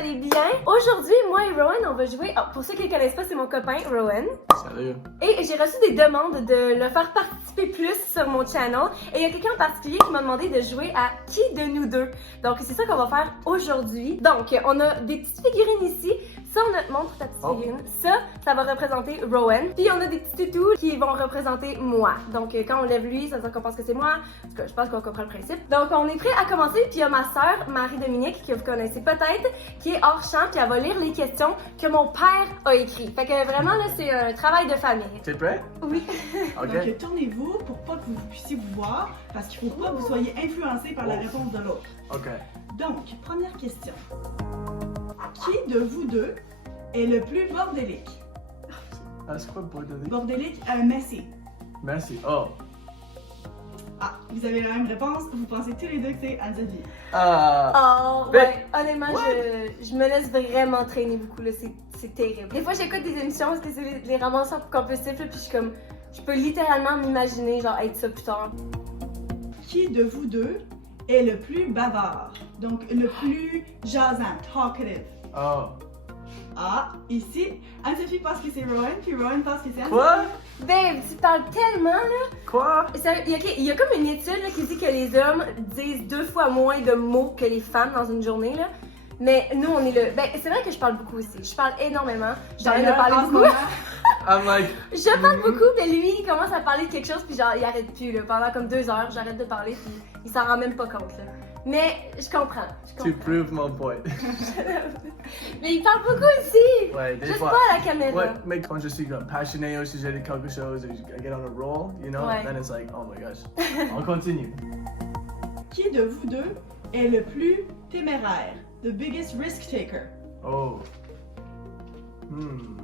allez bien. Aujourd'hui, moi et Rowan, on va jouer. Oh, pour ceux qui ne connaissent pas, c'est mon copain Rowan. Salut. Et j'ai reçu des demandes de le faire participer plus sur mon channel. Et il y a quelqu'un en particulier qui m'a demandé de jouer à qui de nous deux. Donc c'est ça qu'on va faire aujourd'hui. Donc on a des petites figurines ici. Ça, on a... montre ta petite figurine. Ça va représenter Rowan. Puis on a des petits toutous qui vont représenter moi. Donc quand on lève lui, ça veut dire qu'on pense que c'est moi. En tout cas, je pense qu'on comprend le principe. Donc on est prêt à commencer. Puis il y a ma sœur, Marie-Dominique, que vous connaissez peut-être, qui est hors champ. Puis elle va lire les questions que mon père a écrites. Fait que vraiment, là, c'est un travail de famille. T'es prêt? Oui. Ok. Donc tournez-vous pour pas que vous puissiez vous voir, parce qu'il faut pas que vous soyez influencé par la réponse de l'autre. Ok. Donc, première question. Qui de vous deux est le plus bordélique? Ah, c'est quoi le bordélique? Bordélique, messy. Merci. Oh. Ah, vous avez la même réponse, vous pensez tous les deux que c'est Anne-Sophie. Ah. Oh, ouais. Honnêtement, je me laisse vraiment traîner beaucoup, là. C'est terrible. Des fois, j'écoute des émissions parce que c'est les romanceurs compulsifs, là, puis je suis comme... Je peux littéralement m'imaginer, genre, être ça plus tard. Qui de vous deux est le plus bavard? Donc, le plus jasant, talkative. Oh. Ah, ici, Anne-Sophie pense que c'est Rowan, puis Rowan pense que c'est Anne-Sophie. Quoi? Babe, tu parles tellement, là. Quoi? Sérieux, il y a comme une étude là, qui dit que les hommes disent 2 fois moins de mots que les femmes dans une journée, là. Mais nous, on est le... Ben, c'est vrai que je parle beaucoup aussi. Je parle énormément. J'arrête de parler en ce beaucoup. moment, I'm like. Je parle beaucoup, mais lui, il commence à parler de quelque chose, puis genre, il arrête plus, là. Pendant comme 2 heures, j'arrête de parler, puis il s'en rend même pas compte, là. Mais je comprends. Tu prouves mon point. Mais il parle beaucoup aussi. Ouais, des Juste fois. pas à la caméra. Ouais, mais quand je suis comme passionné au sujet de quelque chose, I get on a roll, you know, Ouais. then it's like, oh my gosh. On continue. qui de vous deux est le plus téméraire? The biggest risk taker. Oh. Hmm.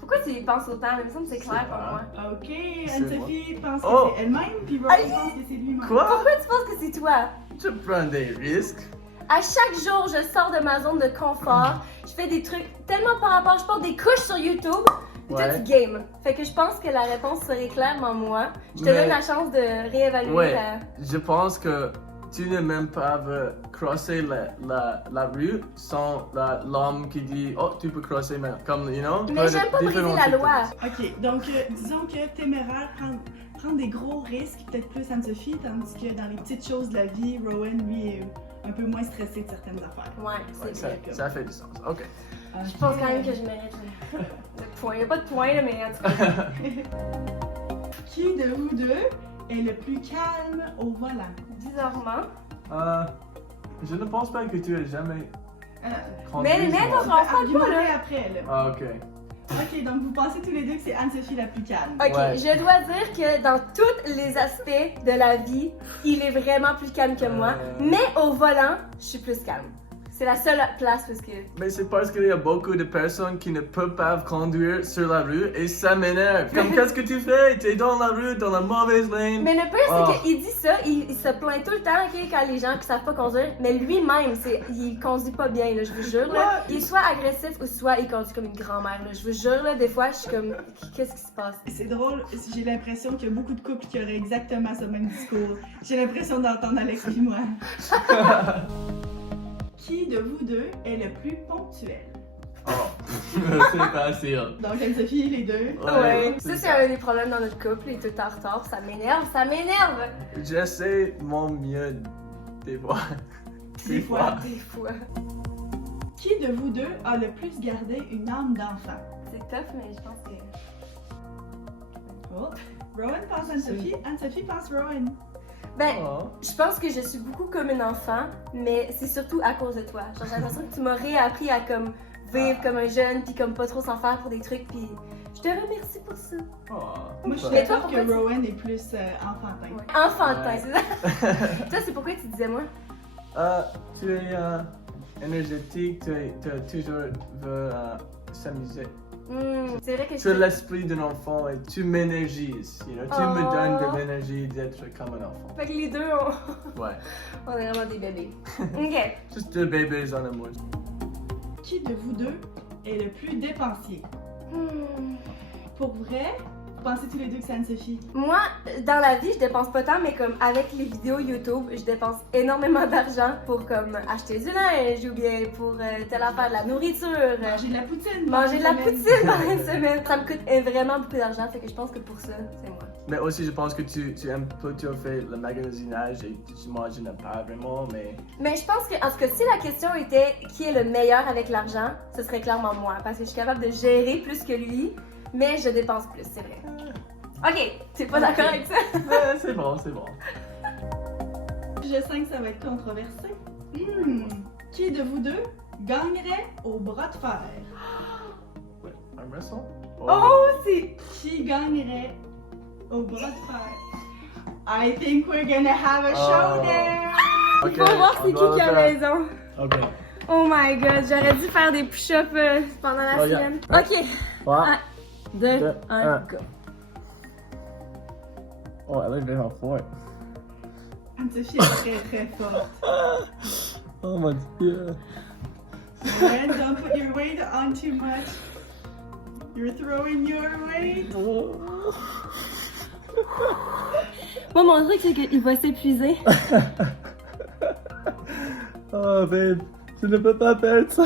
Pourquoi tu y penses autant? Il me semble que c'est clair pour moi. Ok, C'est Anne-Sophie pense que Oh. c'est elle-même, puis Rowan pense que c'est lui-même. Quoi? Pourquoi tu penses que c'est toi? Je prends des risques. À chaque jour, je sors de ma zone de confort. Je fais des trucs tellement par rapport. Je porte des couches sur YouTube. Puis toi, Ouais. tu game. Fait que je pense que la réponse serait clairement moi. Je te Mais- donne la chance de réévaluer Ouais. la... Je pense que tu ne même pas veux crosser la rue sans l'homme qui dit, oh, tu peux crosser maintenant. Comme, you know? Mais j'aime pas briser la loi. Ok, donc disons que téméraire, prendre des gros risques, peut-être plus Anne-Sophie, tandis que dans les petites choses de la vie, Rowan, lui, est un peu moins stressé de certaines affaires. Ouais, Ouais, c'est vrai. ça fait du sens. Ok. Je pense quand même que je mérite le point. Il n'y a pas de point, là, mais en tout cas. Qui de vous deux est le plus calme au volant? Bizarrement. Je ne pense pas que tu aies jamais conduit. Mais moi. attends, on parle pas, Argumentez là. après, là. Ah, ok. Ok, donc vous pensez tous les deux que c'est Anne-Sophie la plus calme. Ok, Ouais. je dois dire que dans tous les aspects de la vie, il est vraiment plus calme que moi. Mais au volant, je suis plus calme. C'est la seule place parce que... Mais c'est parce qu'il y a beaucoup de personnes qui ne peuvent pas conduire sur la rue et ça m'énerve. Comme qu'est-ce que tu fais? Tu es dans la rue, dans la mauvaise lane. Mais le pire, Oh. c'est qu'il dit ça, il se plaint tout le temps ok, quand les gens qui savent pas conduire, mais lui-même, il conduit pas bien, là, je vous jure. Là. Il est soit agressif ou soit il conduit comme une grand-mère. Là. Je vous jure, là, des fois, je suis comme, qu'est-ce qui se passe? C'est drôle, j'ai l'impression qu'il y a beaucoup de couples qui auraient exactement ce même discours. J'ai l'impression d'entendre Alex et moi. Qui de vous deux est le plus ponctuel? Oh, c'est facile. Donc Anne-Sophie, les deux. Ouais. Ça, c'est un des problèmes dans notre couple, il est tout en retard, ça m'énerve, ça m'énerve! J'essaie mon mieux des fois. Des fois. Des fois. Qui de vous deux a le plus gardé une âme d'enfant? C'est tough, mais je pense que... Oh. Rowan pense Anne-Sophie, Anne-Sophie pense Rowan. Ben, Oh. je pense que je suis beaucoup comme un enfant, mais c'est surtout à cause de toi. Genre, j'ai l'impression que tu m'as réappris à comme vivre comme un jeune, puis comme pas trop s'en faire pour des trucs, puis je te remercie pour ça. Oh. Moi, je suis Mais toi, d'accord que pourquoi tu- Rowan est plus enfantin. Ouais. Enfantin, Ouais. c'est ça? Toi, c'est pourquoi tu disais moi? Tu es énergétique, tu as toujours veux s'amuser. C'est vrai que Tu as l'esprit d'un enfant et tu m'énergises. You know? Tu me Oh. donnes de l'énergie d'être comme un enfant. Fait que les deux, Ouais. on est vraiment des bébés. Ok. Juste deux bébés en amour. Qui de vous deux est le plus dépensier? Hmm. Pour vrai, Vous pensez tous les deux que c'est Anne-Sophie? Moi, dans la vie, je dépense pas tant, mais comme avec les vidéos YouTube, je dépense énormément d'argent pour comme acheter du linge ou bien pour telle affaire, de la nourriture. Manger de la poutine. Manger de la pendant une poutine semaine. pendant une semaine. Ça me coûte vraiment beaucoup d'argent, fait que je pense que pour ça, c'est moi. Mais aussi, je pense que tu aimes plutôt faire le magasinage et moi, je n'aime pas vraiment, mais... Mais je pense que, en tout cas, si la question était qui est le meilleur avec l'argent, ce serait clairement moi, parce que je suis capable de gérer plus que lui, mais je dépense plus, c'est vrai. Ok, t'es pas d'accord avec ça? Ouais, c'est bon, c'est bon. Je sens que ça va être controversé. Qui de vous deux gagnerait au bras de fer? Ouais, un wrestle? Oh, c'est... Qui gagnerait au bras de fer? I think we're gonna have a show there! Ok, Faut voir on c'est doit qui le a faire. raison. Ok. Oh my god, j'aurais dû faire des push-ups pendant la Regarde. semaine. Ok, 3, 2, Deux, 1, un. go. Oh, elle est vraiment forte. Anne-Sophie est très très forte. Oh mon dieu. Ren, don't put your weight on too much. You're throwing your weight. Moi, mon truc, c'est qu'il va s'épuiser. Oh, babe, tu ne peux pas perdre ça.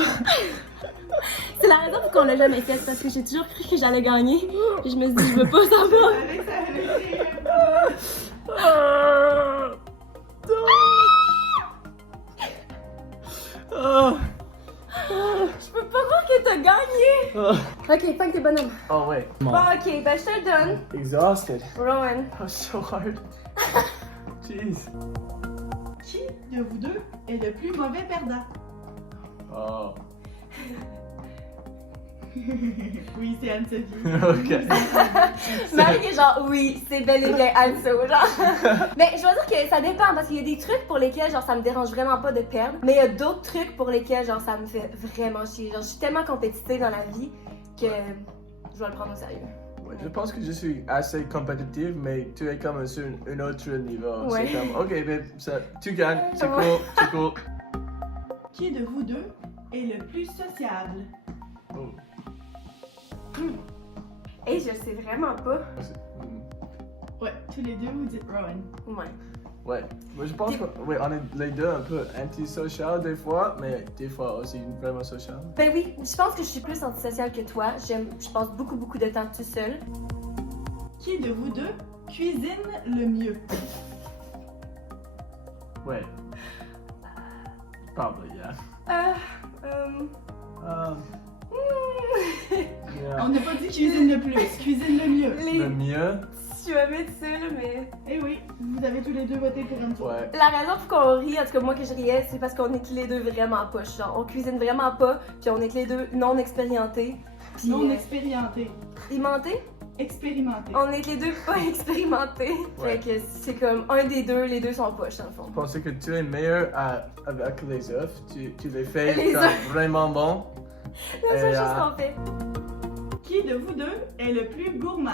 C'est la raison pour qu'on l'a jamais fait, parce que j'ai toujours cru que j'allais gagner. Et je me suis dit, je veux pas savoir. Avec sa vérité. Je peux pas croire que t'as gagné. Ok, 5 tes bonhommes. Oh, wait. Bon, ok, ben je te le donne. Exhausted. Rowan. That was so hard. Jeez. Qui de vous deux est le plus mauvais perdant? Oh. Oui, c'est Anne-Sophie. Ok. Marie est genre, oui, c'est bel et bien Anso, genre. Mais je dois dire que ça dépend, parce qu'il y a des trucs pour lesquels, genre, ça me dérange vraiment pas de perdre. Mais il y a d'autres trucs pour lesquels, genre, ça me fait vraiment chier. Genre, je suis tellement compétitive dans la vie que je vais le prendre au sérieux. Ouais, je pense que je suis assez compétitive, mais tu es comme sur un autre niveau. Ouais. C'est comme, ok, babe, ça, tu gagnes, c'est Ouais. cool, c'est cool. Qui de vous deux est le plus sociable? Oh. Et je sais vraiment pas. Ouais, tous les deux vous dites Rowan. Ouais. Ouais, moi je pense qu'on ouais, on est les deux un peu antisocial des fois, mais des fois aussi vraiment social. Ben oui, je pense que je suis plus antisociale que toi. Je passe beaucoup de temps tout seul. Qui de vous deux cuisine le mieux? Ouais. Probably, yeah. Yeah. On n'a pas dit cuisine le plus, cuisine le mieux. Le mieux, Je vais mettre ça, là, mais... Eh oui, vous avez tous les deux voté pour Anne-Sophie. ouais. La raison pour qu'on rit, en tout cas moi que je riais, c'est parce qu'on est tous les deux vraiment poches. Genre, on cuisine vraiment pas, puis on est tous les deux non expérimentés. Puis, Non expérimenté. expérimentés? Expérimenté. On est les deux pas expérimentés. Ouais. Fait que c'est comme un des deux, les deux sont poches dans le fond. Je pensais que tu es meilleur avec les œufs. Tu les fais Les comme œufs. vraiment bon. La seule Et, chose qu'on fait. Qui de vous deux est le plus gourmand?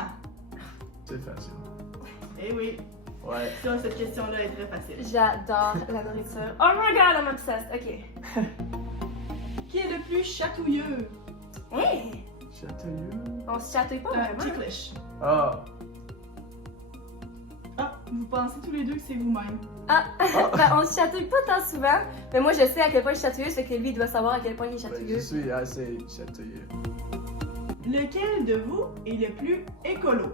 C'est facile. Eh oui, Ouais. ça, cette question-là est très facile. J'adore la nourriture. Oh my god, I'm obsessed. Ok. Qui est le plus chatouilleux? Hey! Châtelier. On se chatouille pas vraiment. Ticklish. Oh. Ah, vous pensez tous les deux que c'est vous-même. Ah! Ben, on se chatouille pas tant souvent, mais moi je sais à quel point je suis chatouilleuse, c'est que lui il doit savoir à quel point il est Ouais, je chatouilleux. suis assez châtelier. Lequel de vous est le plus écolo?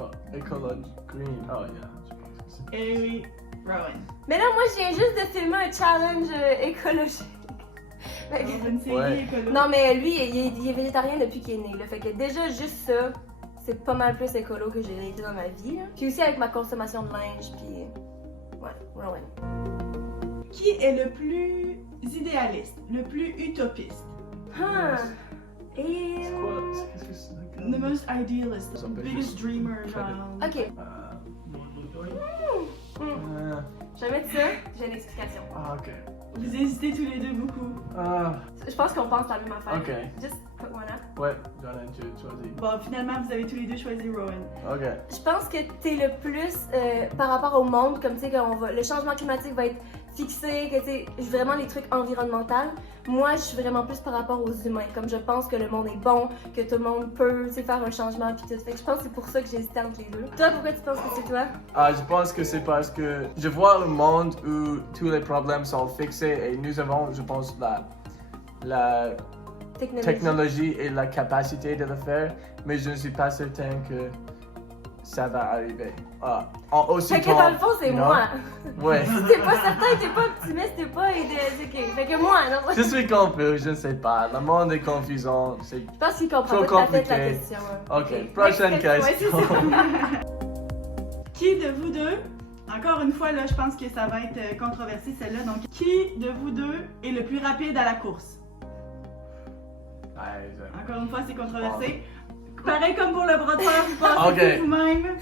Oh, écologie green. Oh, yeah. Je pense que c'est. Eh oui, Rowan. Mais là, moi je viens juste de filmer un challenge écologique. Fait que- Dans une série Ouais. écolo. Non, mais lui, il est végétarien depuis qu'il est né. Là. Fait que déjà, juste ça, c'est pas mal plus écolo que j'ai été dans ma vie. Là. Puis aussi avec ma consommation de linge, puis. Ouais, Rowan. Qui est le plus idéaliste, le plus utopiste? Huh. Et. C'est quoi? Qu'est-ce que c'est? The most idealist, Ça the peut biggest juste- dreamer, ça genre. Ok. Je vais mettre ça, j'ai une explication. Ah, ok. Vous hésitez tous les deux beaucoup. Ah, Je pense qu'on pense la même affaire. ok. Juste put one up. Ouais, j'en ai choisi. Bon, finalement, vous avez tous les deux choisi Rowan. Ok. Je pense que t'es le plus par rapport au monde, comme tu sais, le changement climatique va être fixé, que tu sais, vraiment les trucs environnementaux. Moi, je suis vraiment plus par rapport aux humains. Comme je pense que le monde est bon, que tout le monde peut, tu sais, faire un changement puis tout. Fait que je pense que c'est pour ça que j'hésitais entre les deux. Toi, pourquoi tu penses que c'est toi? Ah, je pense que c'est parce que je vois le monde où tous les problèmes sont fixés et nous avons, je pense, la technologie et la capacité de le faire, mais je ne suis pas certain que ça va arriver. Aussi Fait que dans le fond, c'est non? moi. Ouais. Si t'es pas certain, t'es pas optimiste, t'es pas idéalisé. Fait que moi, non? Je suis confus, je ne sais pas. Le monde est confusant. C'est... Je pense qu'il comprend Trop pas tout à fait la compliqué. question. Hein. Ok, prochaine question. Qui de vous deux, encore une fois, là, je pense que ça va être controversé celle-là, donc qui de vous deux est le plus rapide à la course? Encore une fois, c'est controversé. Pareil comme pour le bras de fer, vous pensez Ok. vous-même.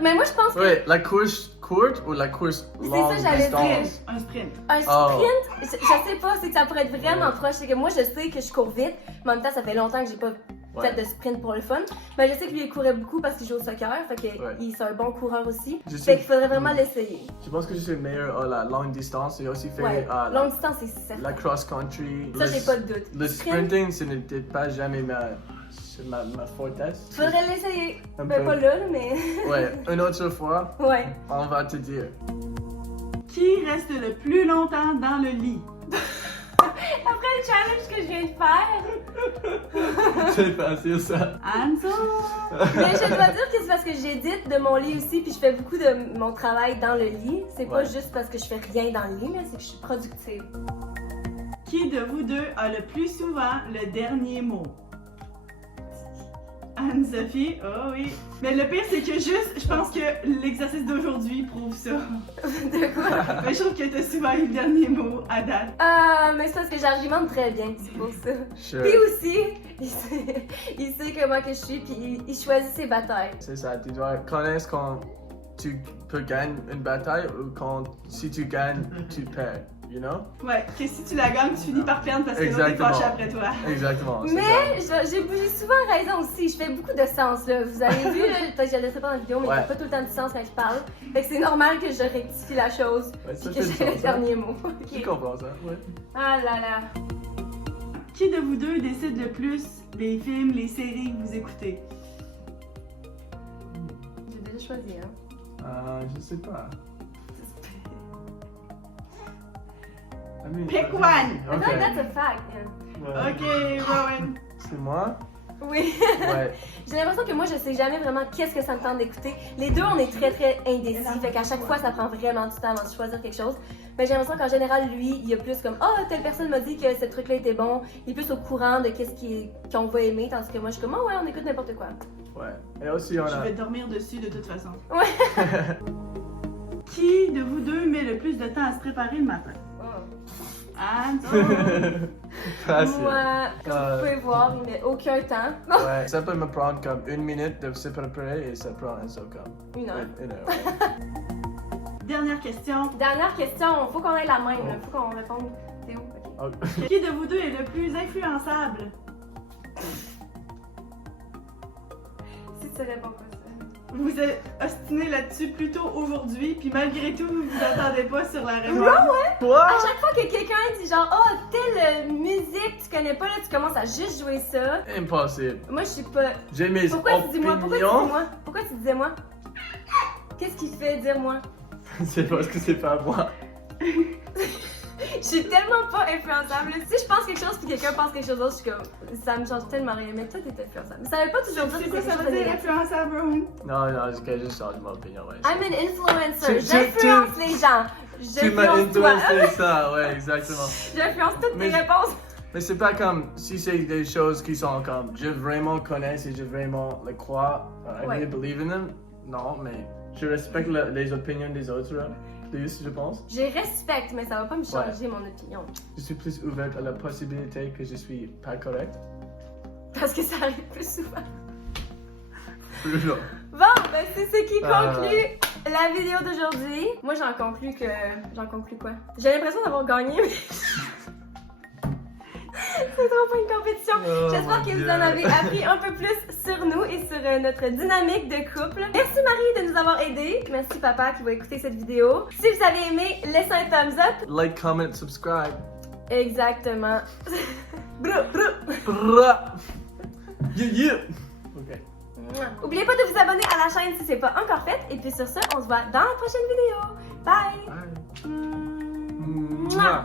Mais moi, je pense que Oui, la course courte ou la course C'est longue ça, j'allais dire. distance? Un sprint. un sprint, je sais pas, c'est que ça pourrait être vraiment proche. C'est que moi, je sais que je cours vite, mais en même temps, ça fait longtemps que j'ai pas fait de sprint pour le fun. Mais je sais que lui, il courait beaucoup parce qu'il joue au soccer, fait que c'est un bon coureur aussi. Fait qu'il faudrait vraiment l'essayer. Je pense que je suis meilleur à la longue distance et aussi fait Longue distance, c'est certain. la cross-country. Ça, j'ai pas de doute. Le sprinting, ce n'était pas jamais ma fortesse. Faudrait l'essayer. Un Ben, peu. pas là, mais. Ouais, une autre fois, Ouais. on va te dire. Qui reste le plus longtemps dans le lit? Après le challenge que je viens de faire. C'est facile ça. Anso! Mais je dois dire que c'est parce que j'édite de mon lit aussi, puis je fais beaucoup de mon travail dans le lit. C'est pas juste parce que je fais rien dans le lit, là, c'est que je suis productive. Qui de vous deux a le plus souvent le dernier mot? Anne-Sophie, oh oui. Mais le pire, c'est que juste, je pense que l'exercice d'aujourd'hui prouve ça. De quoi? Mais je trouve que t'as souvent eu le dernier mot à date. Mais c'est parce que j'argumente très bien, c'est pour ça. Sure. Puis aussi, il sait comment que je suis, puis il choisit ses batailles. C'est ça, tu dois connaître quand tu peux gagner une bataille ou quand si tu gagnes, tu perds. You know? Ouais, que si tu la gagnes, tu finis par perdre parce que l'autre est Exactement. fâché après toi. Exactement. c'est Mais j'ai souvent raison aussi, je fais beaucoup de sens là. Vous avez vu, là, peut-être que je le sais pas dans la vidéo, mais il fait pas tout le temps de sens quand je parle. Fait que c'est normal que je rectifie la chose, ça. Ouais, ça puis que fait j'ai du le sens, hein. dernier mot. Tu Ok. comprends ça? Ouais. Ah là là. Qui de vous deux décide le plus des films, les séries que vous écoutez? J'ai déjà choisi, hein. Je sais pas. Pick one! I feel like Ok. that's a fact, yeah. Ouais. Ok, Rowan. C'est moi? Oui. Ouais. J'ai l'impression que moi, je sais jamais vraiment qu'est-ce que ça me tente d'écouter. Les deux, on est très indécis. Fait qu'à chaque fois, ça prend vraiment du temps avant de choisir quelque chose. Mais j'ai l'impression qu'en général, lui, il y a plus comme « telle personne m'a dit que ce truc-là était bon. » Il est plus au courant de qu'est-ce qu'on va aimer. Tandis que moi, je suis comme « ouais, on écoute n'importe quoi. » Ouais. Et aussi, on Je a. vais dormir dessus de toute façon. Ouais. Qui de vous deux met le plus de temps à se préparer le matin? Anne. Facile. Moi, comme vous pouvez voir, il met aucun temps. Non, Ouais, ça peut me prendre comme 1 minute de se préparer et ça prend un seul comme une heure. une heure. Ouais. Dernière question. Dernière question, faut qu'on ait la même, là. Faut qu'on réponde. Théo, ok. Ok. Qui de vous deux est le plus influençable? Si tu réponds pas ça. Vous êtes ostiné là-dessus plus tôt aujourd'hui, puis malgré tout, vous vous attendez pas sur la réponse. Quoi? À chaque fois que quelqu'un dit genre « telle musique, tu connais pas, là, tu commences à juste jouer ça. » Impossible. Moi, je suis pas... J'ai mes Pourquoi tu dis moi? opinions. Pourquoi tu disais moi? Qu'est-ce qui te fait dire moi? C'est parce que c'est pas moi. Je suis tellement pas influençable. Si je pense quelque chose puis quelqu'un pense quelque chose d'autre, je suis comme... Ça me change tellement rien. Mais toi, t'es influençable. Mais ça veut pas toujours dire C'est que quoi c'est ça quelque veut chose de dire négatif. influençable, Rowan? Non, je juste changer mon opinion, ouais. I'm an influencer. Tu- J'influence les gens. Tu m'as J'influence toi. influencé ça, ouais, exactement. J'influence toutes tes Mais- réponses. Mais c'est pas comme si c'est des choses qui sont comme je vraiment connais et je vraiment le crois. I really believe in them. Non, mais je respecte les opinions des autres. Plus, je pense. Je respecte, mais ça va pas me changer mon opinion. Je suis plus ouverte à la possibilité que je suis pas correct. Parce que ça arrive plus souvent. Plus long. Bon, ben c'est ce qui conclut la vidéo d'aujourd'hui. Moi, j'en conclus quoi? J'ai l'impression d'avoir gagné, mais... C'est trop pas une compétition. Oh J'espère mon que Dieu. vous en avez appris un peu plus sur nous et sur notre dynamique de couple. Merci Marie de nous avoir aidés. Merci papa qui va écouter cette vidéo. Si vous avez aimé, laissez un thumbs up. Like, comment, subscribe. Exactement. Brr, brr. Bra. Yeah. Ok. N'oubliez pas de vous abonner à la chaîne si c'est pas encore fait. Et puis sur ce, on se voit dans la prochaine vidéo. Bye! Bye. Mouah. Mwah.